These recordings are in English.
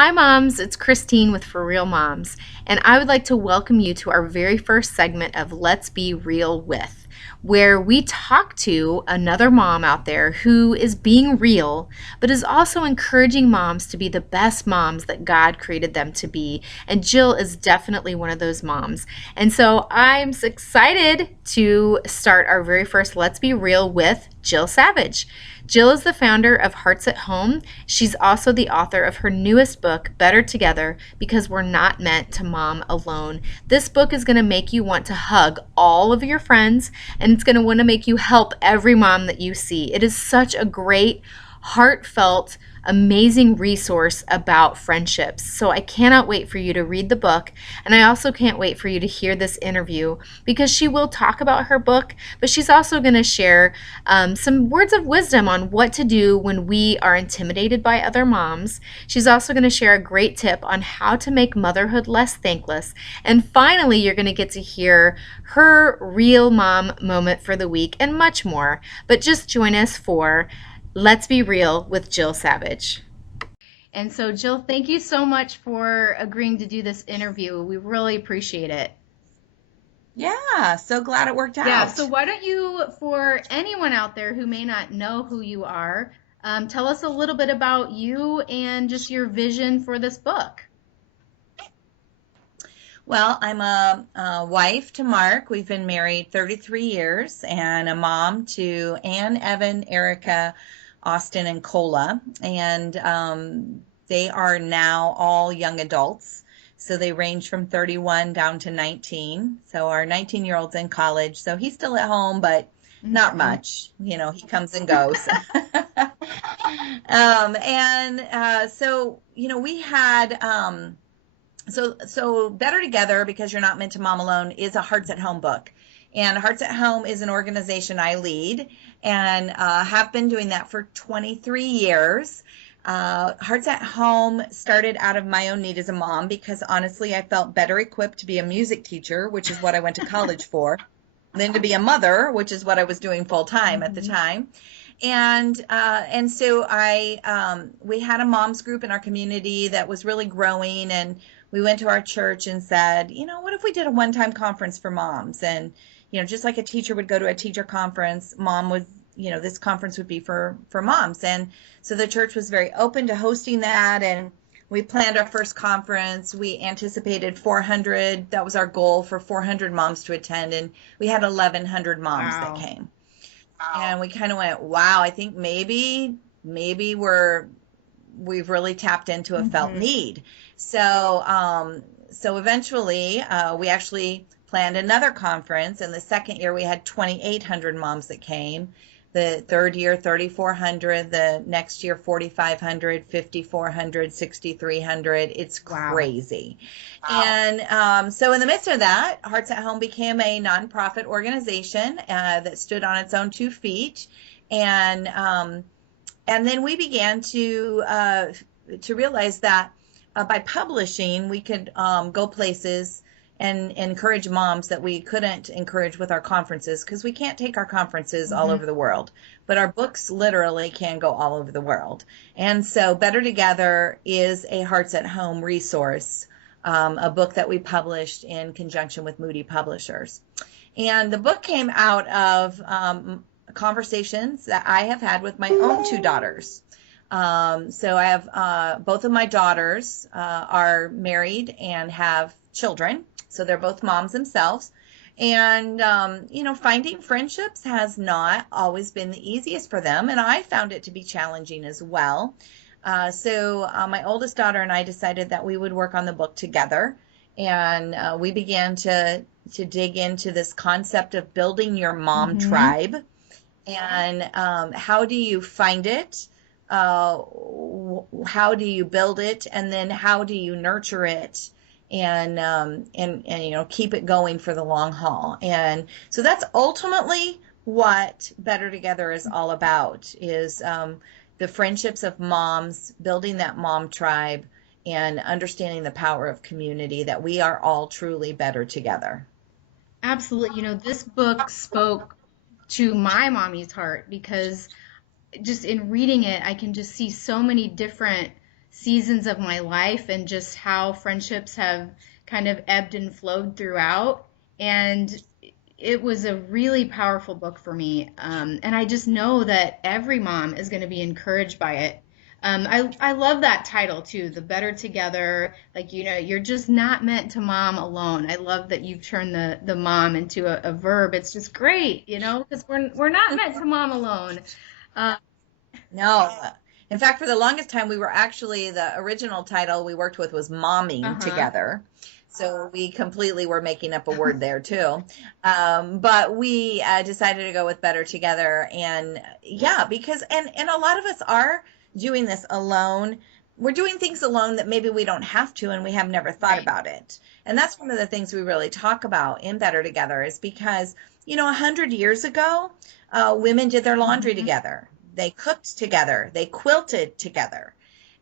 Hi, moms. It's Christine with For Real Moms, and I would like to welcome you to our very first segment of Let's Be Real With, where we talk to another mom out there who is being real, but is also encouraging moms to be the best moms that God created them to be. And Jill is definitely one of those moms. And so I'm excited to start our very first Let's Be Real with Jill Savage. Jill is the founder of Hearts at Home. She's also the author of her newest book, Better Together, Because We're Not Meant to Mom Alone. This book is going to make you want to hug all of your friends, and it's going to want to make you help every mom that you see. It is such a great, heartfelt, amazing resource about friendships. So I cannot wait for you to read the book, and I also can't wait for you to hear this interview because she will talk about her book, but she's also going to share some words of wisdom on what to do when we are intimidated by other moms. She's also going to share a great tip on how to make motherhood less thankless. And finally, you're going to get to hear her real mom moment for the week and much more. But just join us for Let's Be Real with Jill Savage. And so, Jill, thank you so much for agreeing to do this interview. We really appreciate it. Yeah, so glad it worked Yeah, so out. why don't you, for anyone out there who may not know who you are, tell us a little bit about you and just your vision for this book. Well, I'm a wife to Mark. We've been married 33 years, and a mom to Ann, Evan, Erica, Austin, and Cola. And they are now all young adults. So they range from 31 down to 19. So our 19-year-old's in college. So he's still at home, but not Okay. much. He comes and goes. And so, we had. So Better Together Because You're Not Meant to Mom Alone is a Hearts at Home book. And Hearts at Home is an organization I lead and have been doing that for 23 years. Hearts at Home started out of my own need as a mom because honestly, I felt better equipped to be a music teacher, which is what I went to college for, than to be a mother, which is what I was doing full time at the Mhm. time. And so we had a moms group in our community that was really growing, and we went to our church and said, what if we did a one-time conference for moms? And just like a teacher would go to a teacher conference, mom would, this conference would be for moms. And so the church was very open to hosting that, and we planned our first conference. We anticipated 400. That was our goal, for 400 moms to attend, and we had 1,100 moms that Wow. came. And we kind of went, wow, I think maybe we've really tapped into a felt Hmm. need. So eventually, we actually planned another conference. And the second year, we had 2,800 moms that came. The third year, 3,400. The next year, 4,500, 5,400, 6,300. It's Wow. crazy. Wow. And so, in the midst of that, Hearts at Home became a nonprofit organization that stood on its own 2 feet. And and then we began to realize that by publishing, we could go places and encourage moms that we couldn't encourage with our conferences, because we can't take our conferences all Hmm. over the world, but our books literally can go all over the world. And so Better Together is a Hearts at Home resource, a book that we published in conjunction with Moody Publishers. And the book came out of conversations that I have had with my own two daughters. So I have both of my daughters are married and have children. So they're both moms themselves. And, finding friendships has not always been the easiest for them. And I found it to be challenging as well. So my oldest daughter and I decided that we would work on the book together. And we began to dig into this concept of building your mom Hmm. tribe. And how do you find it? Uh, how do you build it? And then how do you nurture it? And keep it going for the long haul. And so that's ultimately what Better Together is all about, is the friendships of moms, building that mom tribe, and understanding the power of community, that we are all truly better together. Absolutely. This book spoke to my mommy's heart because just in reading it, I can just see so many different seasons of my life and just how friendships have kind of ebbed and flowed throughout. And it was a really powerful book for me. And I just know that every mom is going to be encouraged by it. I love that title too, The Better Together. Like, you're just not meant to mom alone. I love that you've turned the mom into a verb. It's just great, because we're not meant to mom alone. Uh, No. In fact, for the longest time, we were actually the original title we worked with was Momming uh-huh. Together. So we completely were making up a word there too. But we decided to go with Better Together. And yeah, because, and a lot of us are doing this alone. We're doing things alone that maybe we don't have to, and we have never thought Right. about it. And that's one of the things we really talk about in Better Together is because, 100 years ago, women did their laundry Mhm. together. They cooked together. They quilted together.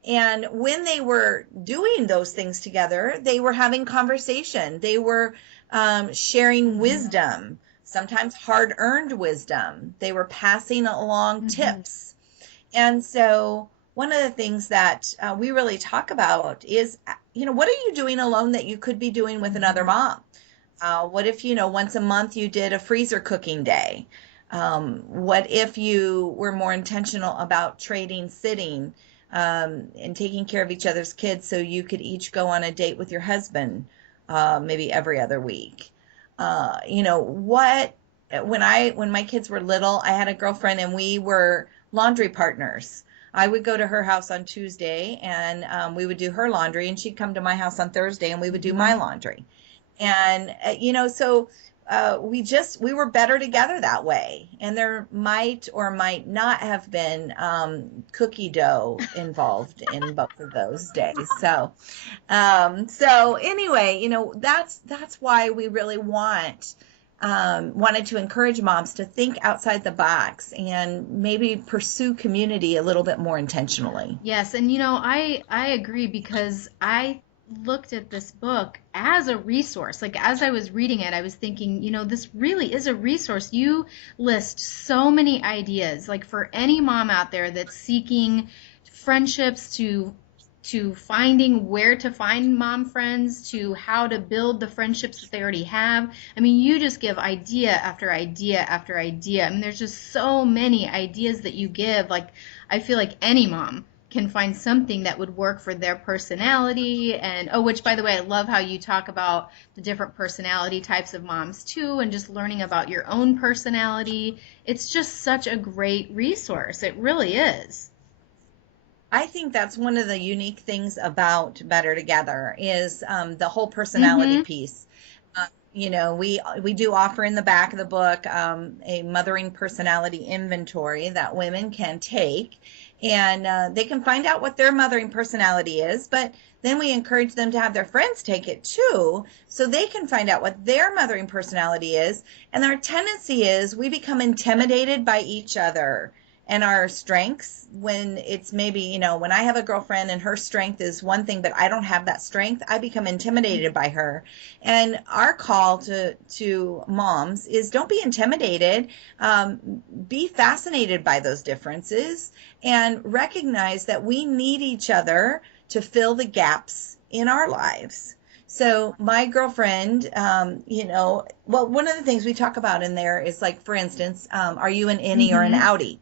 And when they were doing those things together, they were having conversation. They were sharing Mhm. wisdom, sometimes hard earned wisdom. They were passing along Mhm. tips. And so, one of the things that we really talk about is, what are you doing alone that you could be doing with another Mhm. mom? What if, once a month you did a freezer cooking day? What if you were more intentional about trading sitting and taking care of each other's kids so you could each go on a date with your husband maybe every other week? What when my kids were little, I had a girlfriend and we were laundry partners. I would go to her house on Tuesday and we would do her laundry, and she'd come to my house on Thursday and we would do my Mhm. laundry. And so we were better together that way. And there might or might not have been cookie dough involved in both of those days. So anyway, that's why we really wanted to encourage moms to think outside the box and maybe pursue community a little bit more intentionally. Yes, and I agree because I looked at this book as a resource. Like as I was reading it, I was thinking, this really is a resource. You list so many ideas, like for any mom out there that's seeking friendships to finding where to find mom friends, to how to build the friendships that they already have. I mean, you just give idea after idea after idea. I mean, there's just so many ideas that you give. Like I feel like any mom can find something that would work for their personality. And oh, which by the way, I love how you talk about the different personality types of moms too, and just learning about your own personality. It's just such a great resource. It really is. I think that's one of the unique things about Better Together is the whole personality Mm-hmm. piece. We do offer in the back of the book a mothering personality inventory that women can take, and they can find out what their mothering personality is. But then we encourage them to have their friends take it too, so they can find out what their mothering personality is. And our tendency is we become intimidated by each other and our strengths when it's maybe, when I have a girlfriend and her strength is one thing, but I don't have that strength, I become intimidated by her. And our call to moms is don't be intimidated. Be fascinated by those differences and recognize that we need each other to fill the gaps in our lives. So my girlfriend, well, one of the things we talk about in there is like, for instance, are you an innie or an Mm-hmm. outie?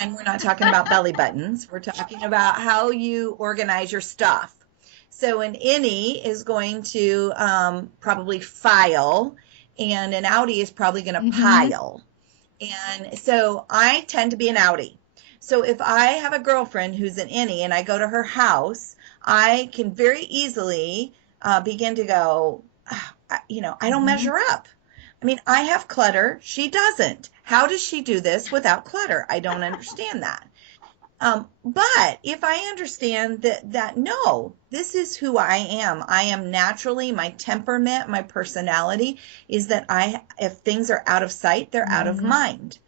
And we're not talking about belly buttons. We're talking about how you organize your stuff. So an innie is going to probably file, and an outie is probably going to Mm-hmm. pile. And so I tend to be an outie. So if I have a girlfriend who's an innie and I go to her house, I can very easily begin to go, I don't Mm-hmm. measure up. I mean, I have clutter. She doesn't. How does she do this without clutter? I don't understand that. But if I understand that no, this is who I am. I am naturally, my temperament, my personality is that if things are out of sight, they're out of Mm-hmm. mind.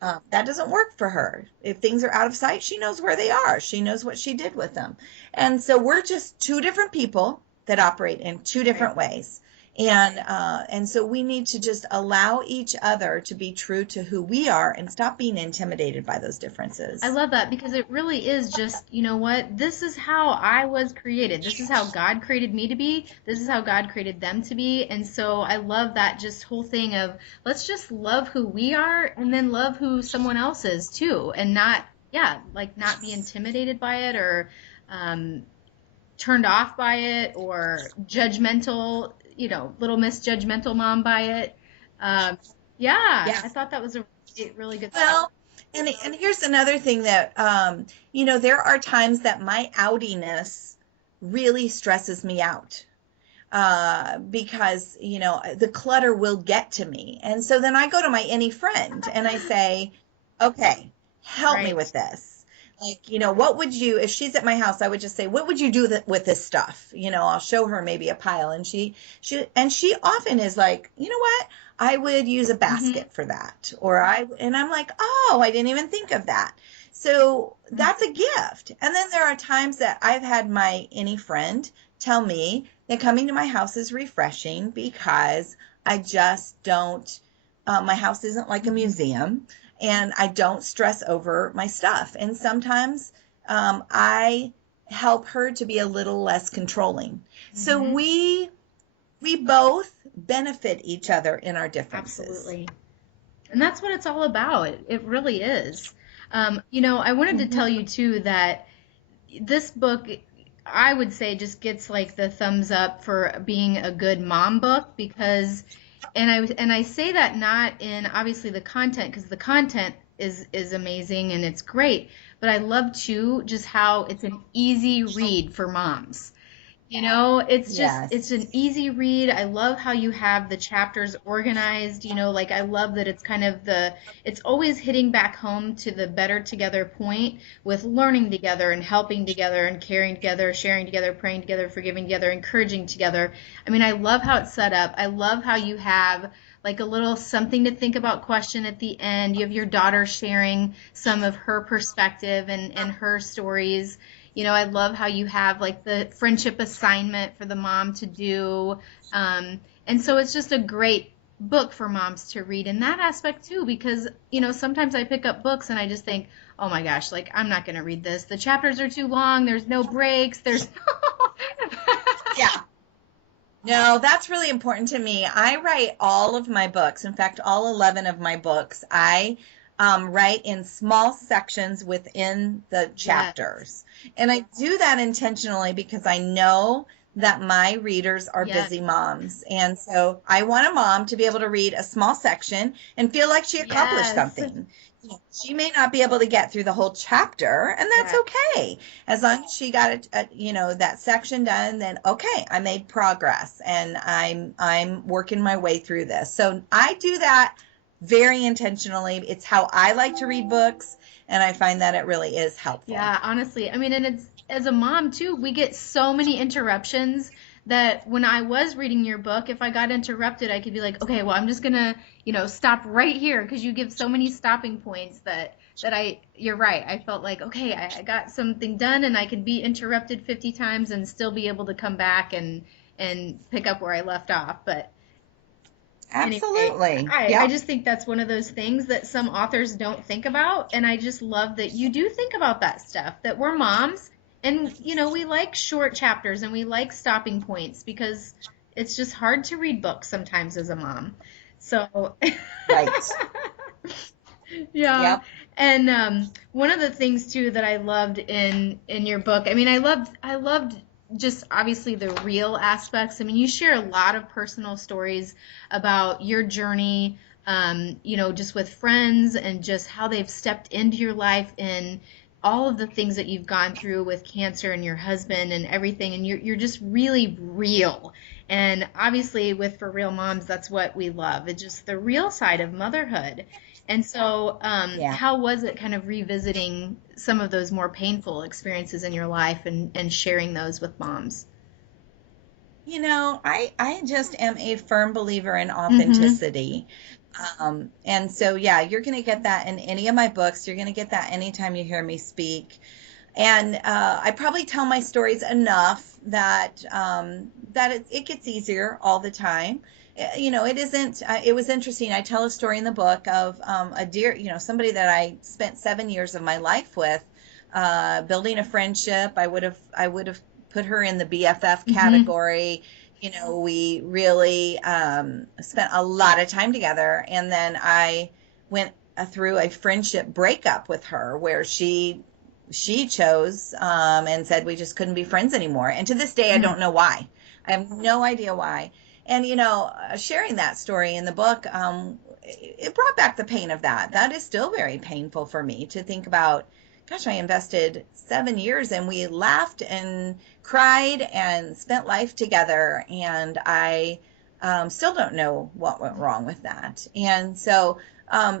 That doesn't work for her. If things are out of sight, she knows where they are. She knows what she did with them. And so we're just two different people that operate in two Right. different ways. And so we need to just allow each other to be true to who we are and stop being intimidated by those I differences. love that because it really is just, you know what? This is how I was created. This is how God created me to be. This is how God created them to be. And so I love that just whole thing of let's just love who we are and then love who someone else is too. And not, yeah, like not be intimidated by it or um, turned off by it or judgmental, little miss judgmental mom by it. Um, yeah, Yeah. I thought that was a really good stuff. Well, and here's another thing that there are times that my outiness really stresses me out because the clutter will get to me, and so then I go to my any friend and I say, "Okay, help me Right. with this." Like, what would you, if she's at my house, I would just say, "What would you do with this stuff?" I'll show her maybe a pile, and she often is like, "You know what? I would use a Hmm. basket for that." And I'm like, "Oh, I didn't even think of that." So that's a gift. And then there are times that I've had my any friend tell me that coming to my house is refreshing because I just don't, my house isn't like a museum and I don't stress over my stuff. And sometimes I help her to be a little less controlling. So Hmm. we both benefit each other in our differences. Absolutely. And that's what it's all about. It really is. I wanted to tell Mhm. you too that this book, I would say, just gets like the thumbs up for being a good mom book because, and I say that not in obviously the content because the content is amazing and it's great, but I love too just how it's an easy read for moms. It's Yes. an easy read. I love how you have the chapters organized. Like I love that it's kind of it's always hitting back home to the better together point with learning together and helping together and caring together, sharing together, praying together, forgiving together, encouraging together. I mean, I love how it's set up. I love how you have like a little something to think about question at the end. You have your daughter sharing some of her perspective and her stories. I love how you have like the friendship assignment for the mom to do. And so it's just a great book for moms to read in that aspect too, because, sometimes I pick up books and I just think, oh my gosh, like I'm not going to read this. The chapters are too long. There's no breaks. There's no. Yeah. No, that's really important to me. I write all of my books. In fact, all 11 of my books, I write in small sections within the Yes. chapters. And I do that intentionally because I know that my readers are Yes. busy moms. And so I want a mom to be able to read a small section and feel like she accomplished Yes. something. She may not be able to get through the whole chapter, and that's Right. okay. As long as she got it, that section done, then okay, I made progress and I'm working my way through this. So I do that very intentionally. It's how I like to read books, and I find that it really is helpful. Yeah, honestly. I mean, and it's as a mom too, we get so many interruptions that when I was reading your book, if I got interrupted, I could be like, okay, well, I'm just gonna, stop right here because you give so many stopping points you're right. I felt like, okay, I got something done and I could be interrupted 50 times and still be able to come back and pick up where I left off. But anyway, Absolutely. I Yep. just think that's one of those things that some authors don't think about. And I just love that you do think about that stuff, that we're moms and, we like short chapters and we like stopping points because it's just hard to read books sometimes as a mom. So, Right. yeah. Yep. And one of the things too that I loved in your book, I mean, I loved just obviously the real aspects. I mean, you share a lot of personal stories about your journey, just with friends and just how they've stepped into your life in all of the things that you've gone through with cancer and your husband and everything. And you're just really real. And obviously, with For Real Moms, that's what we love. It's just the real side of motherhood. And so, Yeah. how was it kind of revisiting some of those more painful experiences in your life and sharing those with moms? I just am a firm believer in Mm-hmm. authenticity. And so, yeah, you're going to get that in any of my books. You're going to get that anytime you hear me speak. And I probably tell my stories enough that it gets easier all the time. It isn't. It was interesting. I tell a story in the book of a dear, somebody that I spent 7 years of my life with, building a friendship. I would have put her in the BFF Mm-hmm. category. We really spent a lot of time together, and then I went through a friendship breakup with her where she chose and said we just couldn't be friends anymore. And to this day, I don't know why. I have no idea why. And sharing that story in the book, it brought back the pain of that. That is still very painful for me to think about. Gosh, I invested 7 years and we laughed and cried and spent life together, and I still don't know what went wrong with that. And so,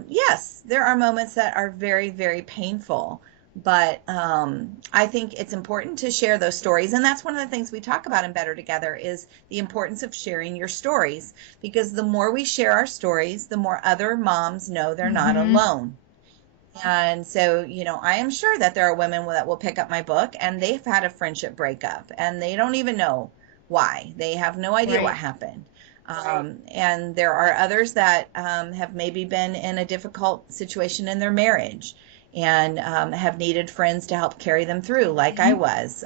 yes, there are moments that are very, very painful, but I think it's important to share those stories. And that's one of the things we talk about in Better Together is the importance of sharing your stories, because the more we share our stories, the more other moms know they're not Mm-hmm. alone. And so, I am sure that there are women that will pick up my book and they've had a friendship breakup and they don't even know why. They have no idea what Right. happened. And there are others that have maybe been in a difficult situation in their marriage and have needed friends to help carry them through, like I Mm-hmm. was.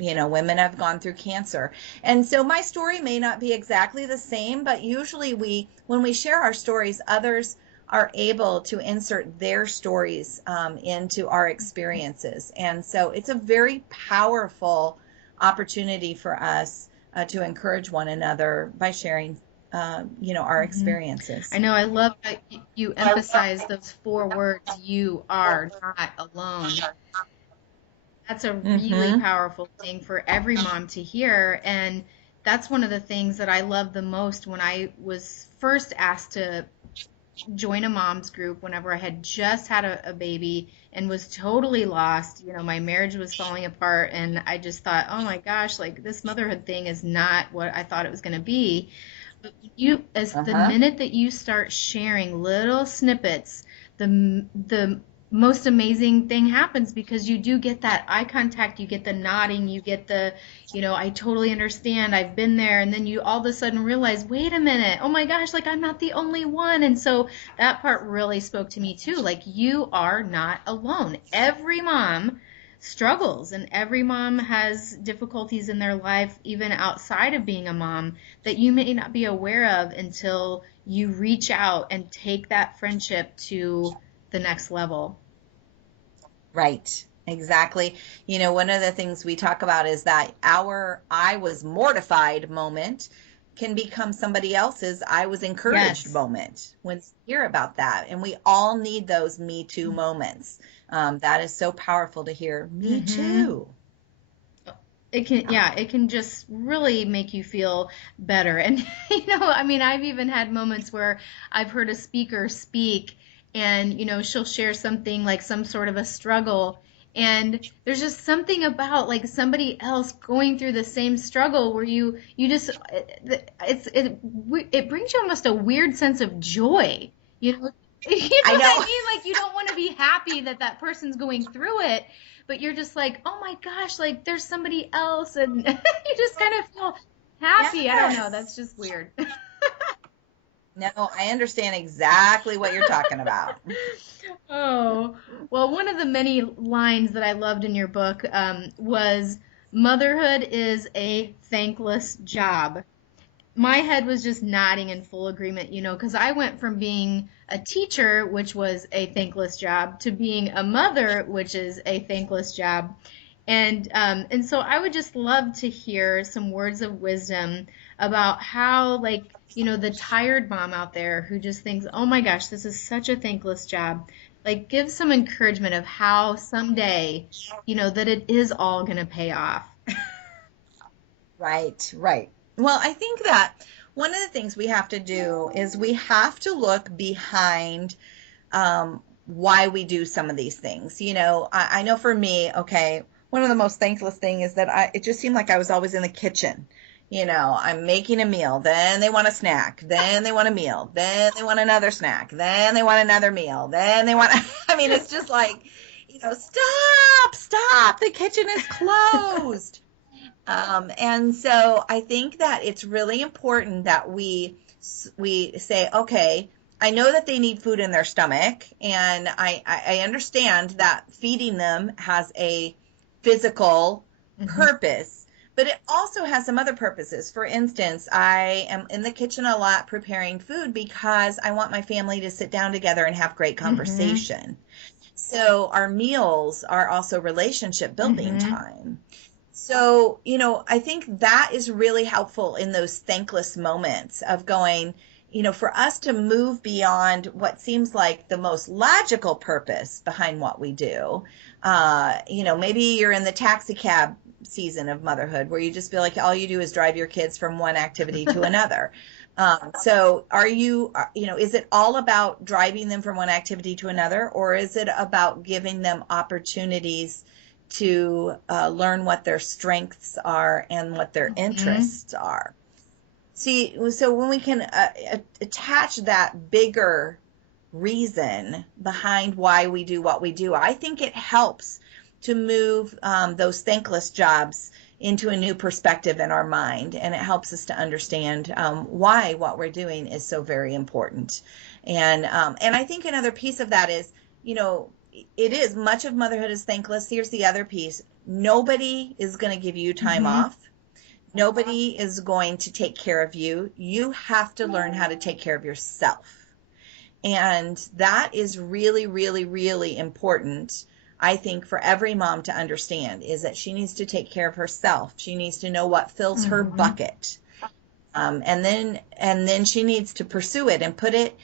Women have gone through cancer. And so my story may not be exactly the same, but usually when we share our stories, others are able to insert their stories into our experiences. And so it's a very powerful opportunity for us to encourage one another by sharing, our Mm-hmm. I experiences. know. I love that you emphasize those four words, you are not alone. That's a really Mm-hmm. powerful thing for every mom to hear. And that's one of the things that I love the most when I was first asked to join a mom's group whenever I had just had a baby and was totally lost. My marriage was falling apart, and I just thought, oh my gosh, like this motherhood thing is not what I thought it was going to be. But as the Uh-huh. minute that you start sharing little snippets, the most amazing thing happens because you do get that eye contact, you get the nodding, you get the, I totally understand, I've been there, and then you all of a sudden realize, wait a minute, oh my gosh, like I'm not the only one. And so that part really spoke to me too. Like you are not alone. Every mom struggles and every mom has difficulties in their life, even outside of being a mom, that you may not be aware of until you reach out and take that friendship to the next level. Right. Exactly. One of the things we talk about is that our I was mortified moment can become somebody else's I was encouraged Yes. moment when you hear about that. And we all need those Me Too moments. That is so powerful to hear. Me Mm-hmm. too. It can, Yeah. yeah, it can just really make you feel better. And, I mean, I've even had moments where I've heard a speaker speak and, she'll share something like some sort of a struggle. And there's just something about like somebody else going through the same struggle where you just, it brings you almost a weird sense of joy, you know? You know I what I know. mean? Like you don't want to be happy that that person's going through it, but you're just like, oh my gosh, like there's somebody else, and you just kind of feel happy. I don't know. That's Yes. just weird. No, I understand exactly what you're talking about. Oh, well, one of the many lines that I loved in your book was motherhood is a thankless job. My head was just nodding in full agreement, because I went from being a teacher, which was a thankless job, to being a mother, which is a thankless job. And so I would just love to hear some words of wisdom about how, like, the tired mom out there who just thinks, oh my gosh, this is such a thankless job. Like, give some encouragement of how someday, that it is all going to pay off. Right, right. Well, I think that one of the things we have to do is we have to look behind why we do some of these things. I know for me, okay, one of the most thankless thing is that it just seemed like I was always in the kitchen. I'm making a meal, then they want a snack, then they want a meal, then they want another snack, then they want another meal, then they want, I mean, it's just like, stop, stop, the kitchen is closed. And so I think that it's really important that we say, okay, I know that they need food in their stomach, and I understand that feeding them has a physical Hmm. purpose, but it also has some other purposes. For instance, I am in the kitchen a lot preparing food because I want my family to sit down together and have great Hmm. conversation. So our meals are also relationship building Hmm. time. So, I think that is really helpful in those thankless moments of going, for us to move beyond what seems like the most logical purpose behind what we do. Maybe you're in the taxi cab season of motherhood where you just feel like all you do is drive your kids from one activity to another. So is it all about driving them from one activity to another, or is it about giving them opportunities to learn what their strengths are and what their Hmm. interests are? See, so when we can attach that bigger reason behind why we do what we do, I think it helps to move those thankless jobs into a new perspective in our mind, and it helps us to understand why what we're doing is so very important. And I think another piece of that is, you know, it is much of motherhood is thankless. Here's the other piece: nobody is going to give you time Hmm. off. Nobody is going to take care of you. You have to learn how to take care of yourself. And that is really, really, really important, I think, for every mom to understand, is that she needs to take care of herself. She needs to know what fills her Hmm. bucket. And then she needs to pursue it and put it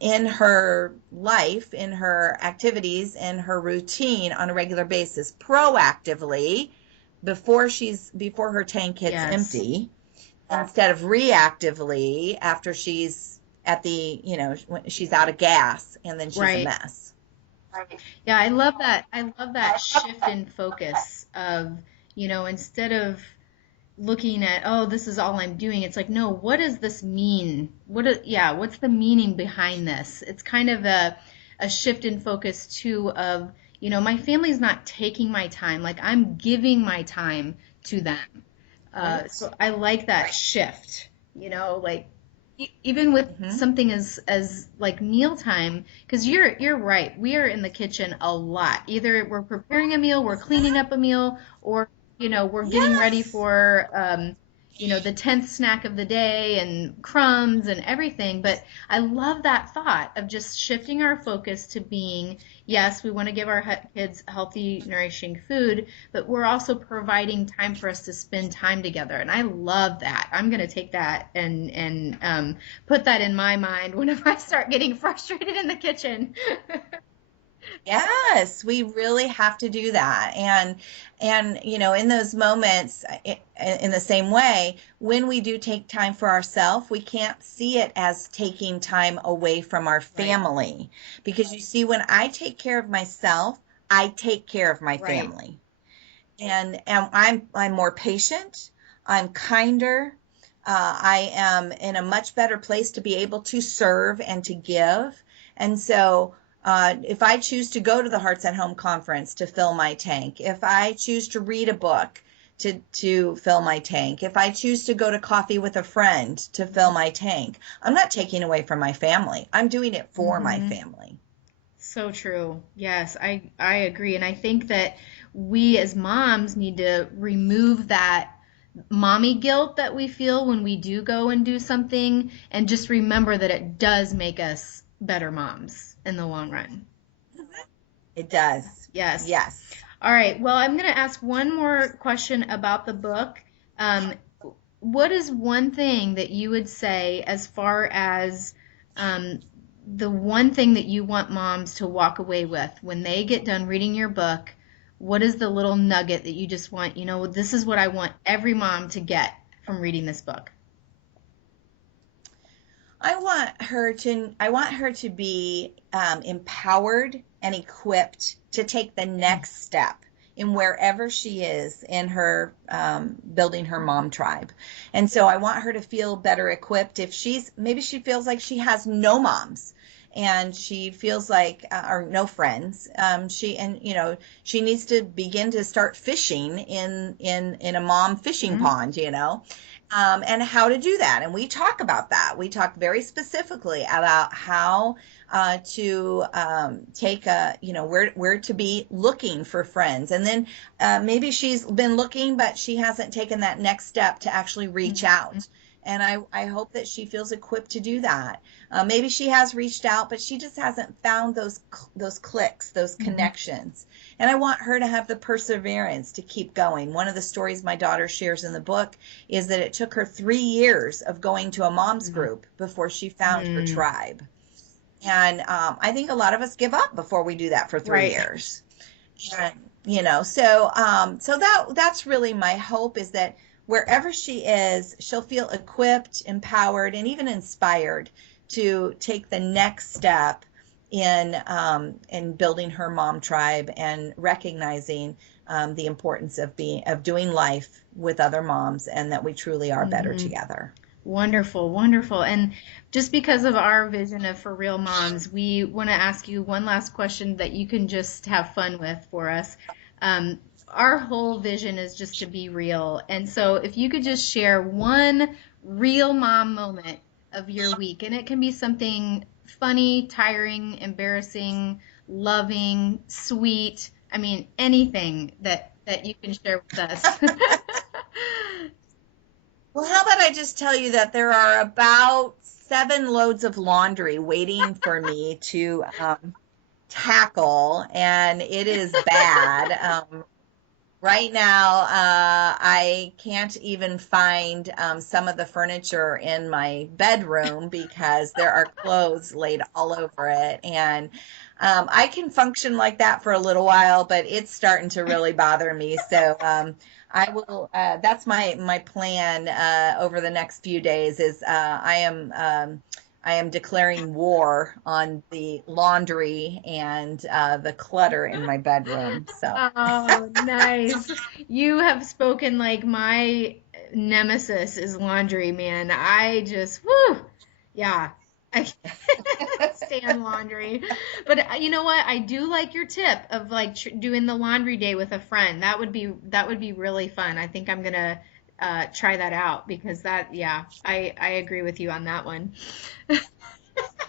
in her life, in her activities, in her routine on a regular basis, proactively, before her tank gets Yes. empty, instead of reactively after she's when she's out of gas and then she's a Right. mess. Yeah, I love that. I love that shift in focus of, instead of looking at, oh, this is all I'm doing, it's like, no, what does this mean? Yeah, what's the meaning behind this? It's kind of a shift in focus too of, my family's not taking my time, like I'm giving my time to them. Right. So I like that shift, like even with Hmm. something as like mealtime, because you're right, we are in the kitchen a lot. Either we're preparing a meal, we're cleaning up a meal, or we're getting ready Yes. for the 10th snack of the day and crumbs and everything. But I love that thought of just shifting our focus to being, yes, we want to give our kids healthy, nourishing food, but we're also providing time for us to spend time together. And I love that. I'm going to take that and put that in my mind whenever I start getting frustrated in the kitchen. Yes, we really have to do that. And in those moments, in the same way, when we do take time for ourselves, we can't see it as taking time away from our Right, family. Because you see, when I take care of myself, I take care of my right. family. And I'm more patient, I'm kinder, I am in a much better place to be able to serve and to give. And so if I choose to go to the Hearts at Home conference to fill my tank, if I choose to read a book to fill my tank, if I choose to go to coffee with a friend to fill my tank, I'm not taking away from my family. I'm doing it for my Hmm. family. So true. Yes, I agree. And I think that we as moms need to remove that mommy guilt that we feel when we do go and do something, and just remember that it does make us better moms in the long run. It does. Yes. Yes. All right. Well, I'm going to ask one more question about the book. Um, what is one thing that you would say as far as um, the one thing that you want moms to walk away with when they get done reading your book? What is the little nugget that you just want, this is what I want every mom to get from reading this book? I want her to be empowered and equipped to take the next step in wherever she is in her building her mom tribe. And so I want her to feel better equipped if maybe she feels like she has no moms and she feels like, or no friends. She needs to begin to start fishing in a mom fishing Mhm. pond, and how to do that. And we talk about that. We talk very specifically about how to take where to be looking for friends. And then maybe she's been looking, but she hasn't taken that next step to actually reach Mhm. out. And I hope that she feels equipped to do that. Maybe she has reached out, but she just hasn't found those clicks, those Mhm. connections. And I want her to have the perseverance to keep going. One of the stories my daughter shares in the book is that it took her 3 years of going to a mom's Mhm. group before she found her Mm. tribe. And I think a lot of us give up before we do that for three Right. years. And so that's really my hope, is that wherever she is, she'll feel equipped, empowered, and even inspired to take the next step in building her mom tribe and recognizing the importance of doing life with other moms, and that we truly are better Mhm. together. Wonderful, wonderful. And just because of our vision of For Real Moms, we want to ask you one last question that you can just have fun with for us. Our whole vision is just to be real. And so if you could just share one real mom moment of your week, and it can be something funny, tiring, embarrassing, loving, sweet. I mean, anything that you can share with us. Well, how about I just tell you that there are about 7 loads of laundry waiting for me to tackle, and it is bad. Right now, I can't even find some of the furniture in my bedroom because there are clothes laid all over it. And I can function like that for a little while, but it's starting to really bother me. So I will. That's my plan over the next few days. Is I am declaring war on the laundry and the clutter in my bedroom. So. Oh, nice. You have spoken like my nemesis is laundry, man. I just, whoo, yeah, I can't stand laundry. But you know what? I do like your tip of like doing the laundry day with a friend. That would be really fun. I think I'm gonna try that out because yeah, I agree with you on that one.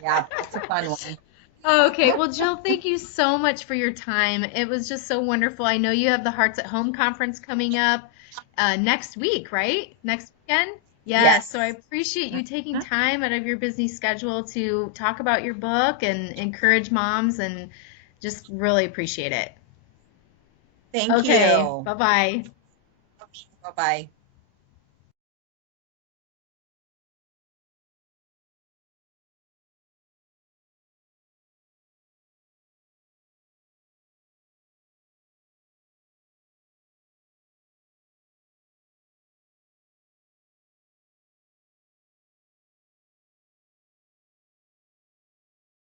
Yeah, that's a fun one. Okay, well, Jill, thank you so much for your time. It was just so wonderful. I know you have the Hearts at Home conference coming up next week, right? Next weekend? Yes, so I Yes. appreciate you taking time out of your busy schedule to talk about your book and encourage moms and just really appreciate it. Thank Okay, you. bye-bye. Bye bye.